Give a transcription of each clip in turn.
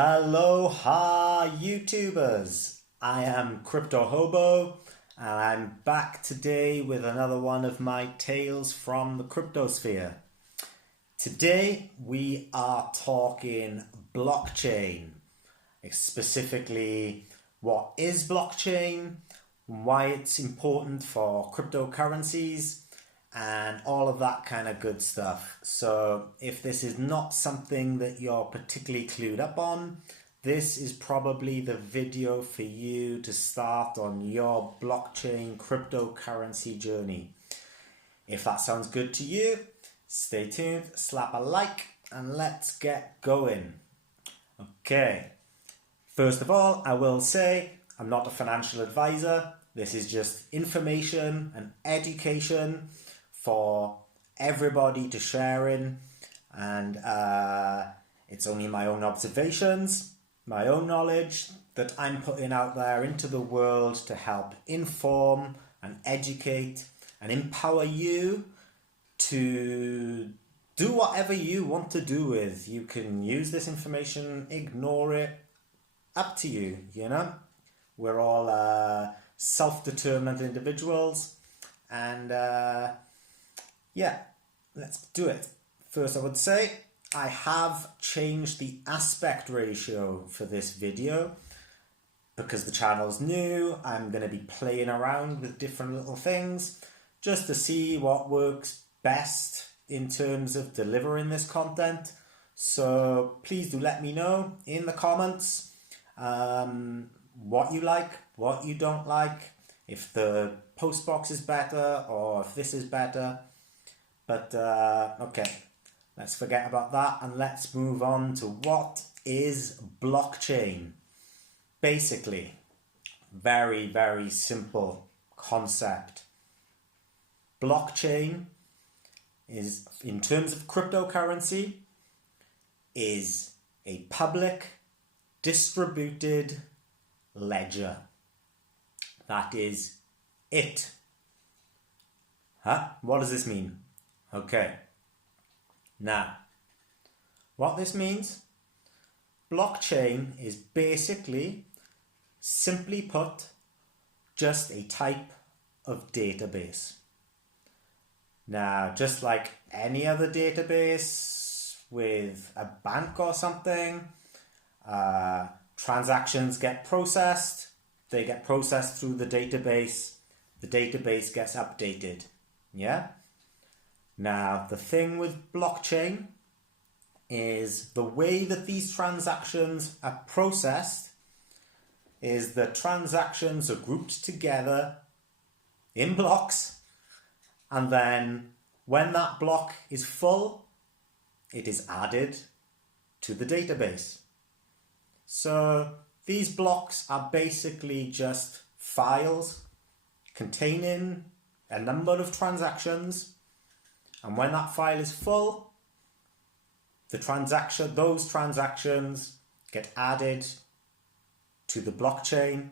Aloha YouTubers, I am Crypto Hobo and I'm back today with another one of my tales from the cryptosphere. Today we are talking blockchain, specifically what is blockchain, why it's important for cryptocurrencies and all of that kind of good stuff. So if this is not something that you're particularly clued up on, this is probably the video for you to start on your blockchain cryptocurrency journey. If that sounds good to you, stay tuned, slap a like, and let's get going. Okay, first of all, I will say I'm not a financial advisor. This is just information and education for everybody to share in, and it's only my own observations, my own knowledge that I'm putting out there into the world to help inform and educate and empower you to do whatever you want to do with. You can use this information, ignore it, up to you, you know. We're all self-determined individuals, and yeah, let's do it. First, I would say I have changed the aspect ratio for this video because the channel's new. I'm going to be playing around with different little things just to see what works best in terms of delivering this content. So please do let me know in the comments what you like, what you don't like, if the post box is better or if this is better. But okay, let's forget about that and let's move on to what is blockchain. Basically, very, very simple concept. Blockchain is, in terms of cryptocurrency, is a public distributed ledger. That is it. What does this mean? Okay, now, what this means, blockchain is basically, simply put, just a type of database. Now, just like any other database with a bank or something, transactions get processed, they get processed through the database gets updated, yeah? Now, the thing with blockchain is the way that these transactions are processed is the transactions are grouped together in blocks, and then when that block is full, it is added to the database. So these blocks are basically just files containing a number of transactions, and when that file is full, those transactions get added to the blockchain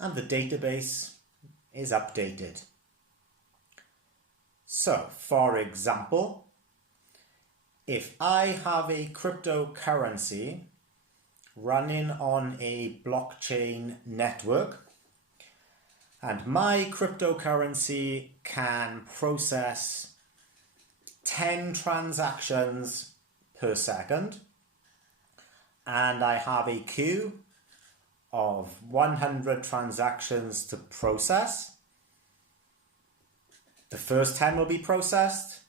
and the database is updated. So, for example, if I have a cryptocurrency running on a blockchain network, and my cryptocurrency can process 10 transactions per second, and I have a queue of 100 transactions to process. The first 10 will be processed,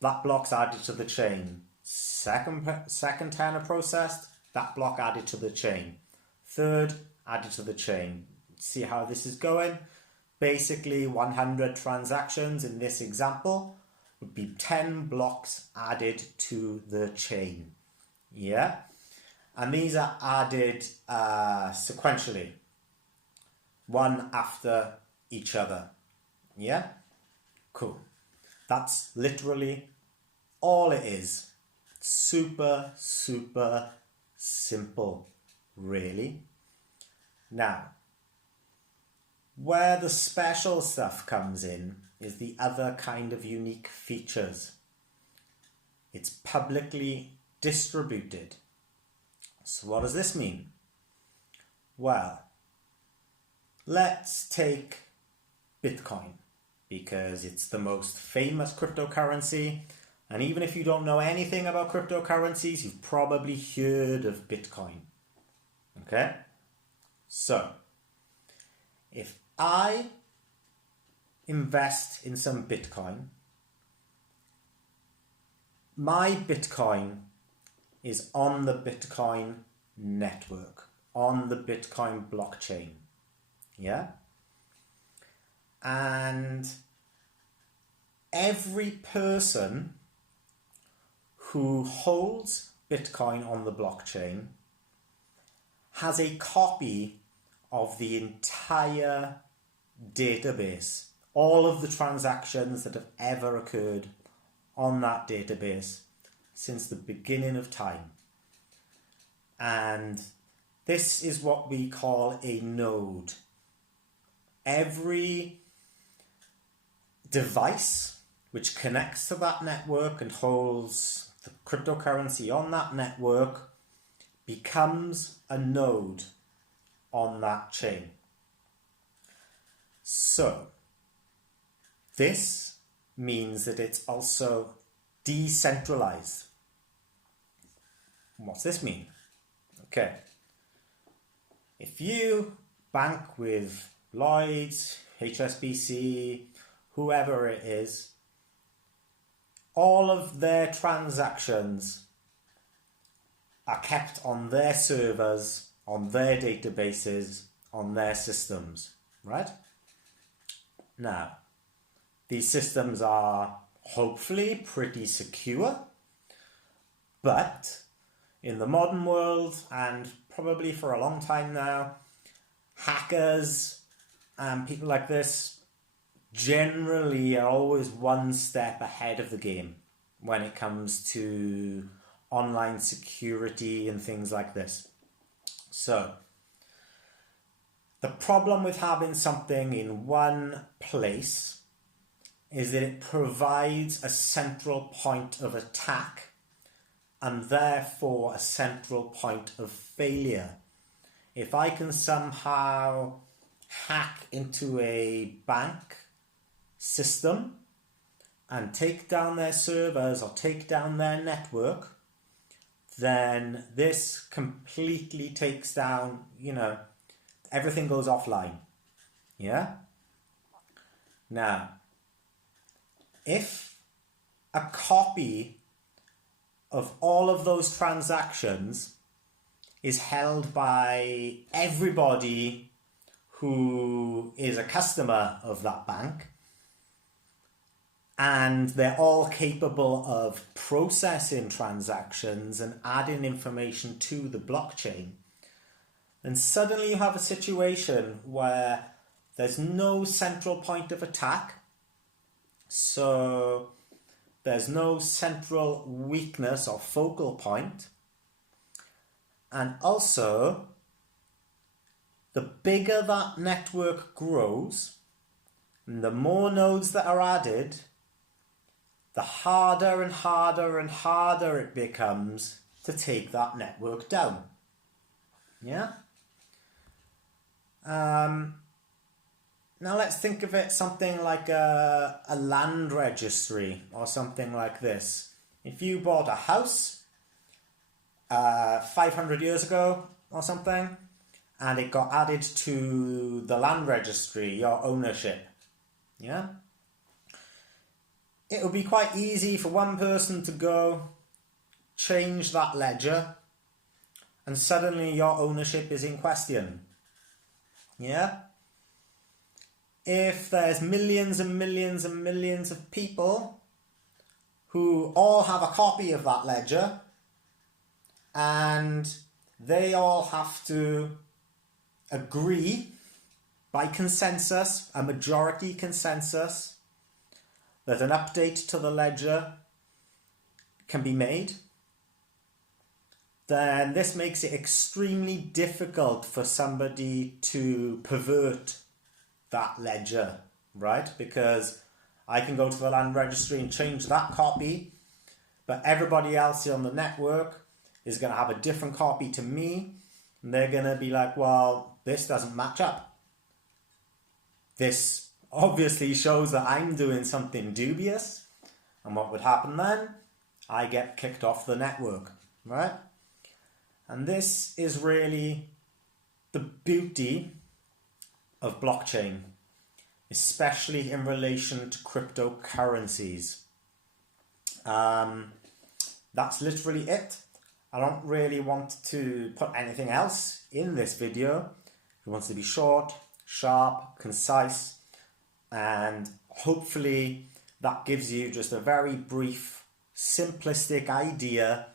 that block's added to the chain. Second 10 are processed, that block added to the chain. Third, added to the chain. See how this is going? Basically 100 transactions in this example would be 10 blocks added to the chain. Yeah? And these are added sequentially, one after each other. Yeah? Cool. That's literally all it is. Super, super simple, really. Now, where the special stuff comes in is the other kind of unique features. It's publicly distributed. So what does this mean? Well, let's take Bitcoin, because it's the most famous cryptocurrency. And even if you don't know anything about cryptocurrencies, you've probably heard of Bitcoin. Okay? So, if I invest in some Bitcoin, my Bitcoin is on the Bitcoin network, on the Bitcoin blockchain. Yeah? And every person who holds Bitcoin on the blockchain has a copy of the entire database, all of the transactions that have ever occurred on that database since the beginning of time. And this is what we call a node. Every device which connects to that network and holds the cryptocurrency on that network becomes a node on that chain. So, this means that it's also decentralized. What's this mean? Okay. If you bank with Lloyds, HSBC, whoever it is, all of their transactions are kept on their servers, on their databases, on their systems, right? Now, these systems are hopefully pretty secure, but in the modern world, and probably for a long time now, hackers and people like this generally are always one step ahead of the game when it comes to online security and things like this. So, the problem with having something in one place is that it provides a central point of attack and therefore a central point of failure. If I can somehow hack into a bank system and take down their servers or take down their network, then this completely takes down, everything goes offline. Yeah? Now, if a copy of all of those transactions is held by everybody who is a customer of that bank, and they're all capable of processing transactions and adding information to the blockchain, then suddenly you have a situation where there's no central point of attack, so there's no central weakness or focal point, and also the bigger that network grows and the more nodes that are added, the harder and harder and harder it becomes to take that network down. Yeah? Now let's think of it something like a land registry or something like this. If you bought a house 500 years ago or something, and it got added to the land registry, your ownership, yeah? It would be quite easy for one person to go change that ledger and suddenly your ownership is in question. Yeah? If there's millions and millions and millions of people who all have a copy of that ledger and they all have to agree by consensus, a majority consensus, that an update to the ledger can be made, then this makes it extremely difficult for somebody to pervert that ledger, right? Because I can go to the land registry and change that copy, but everybody else on the network is going to have a different copy to me. And they're going to be like, well, this doesn't match up. This obviously shows that I'm doing something dubious. And what would happen then? I get kicked off the network, right? And this is really the beauty of blockchain, especially in relation to cryptocurrencies. That's literally it. I don't really want to put anything else in this video. It wants to be short, sharp, concise, and hopefully that gives you just a very brief, simplistic idea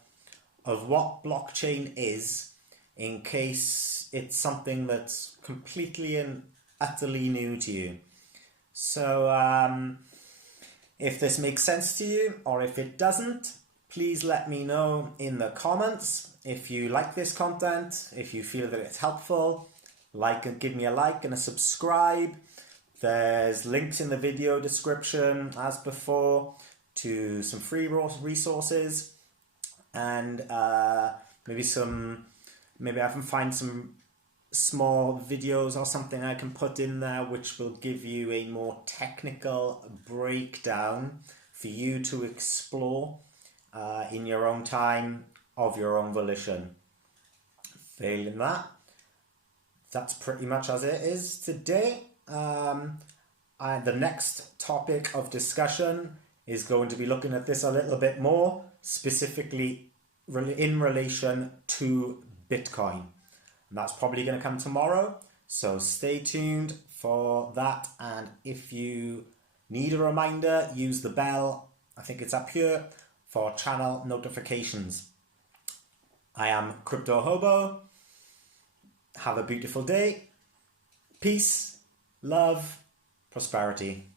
of what blockchain is, in case it's something that's completely and utterly new to you. So if this makes sense to you, or if it doesn't, please let me know in the comments. If you like this content, if you feel that it's helpful, give me a like and a subscribe. There's links in the video description, as before, to some free resources, and maybe I can find some small videos or something I can put in there which will give you a more technical breakdown for you to explore in your own time, of your own volition. Failing that, that's pretty much as it is today. The next topic of discussion is going to be looking at this a little bit more, specifically in relation to Bitcoin. And that's probably going to come tomorrow, so stay tuned for that. And if you need a reminder, use the bell, I think it's up here, for channel notifications. I am Crypto Hobo. Have a beautiful day. Peace, love, prosperity.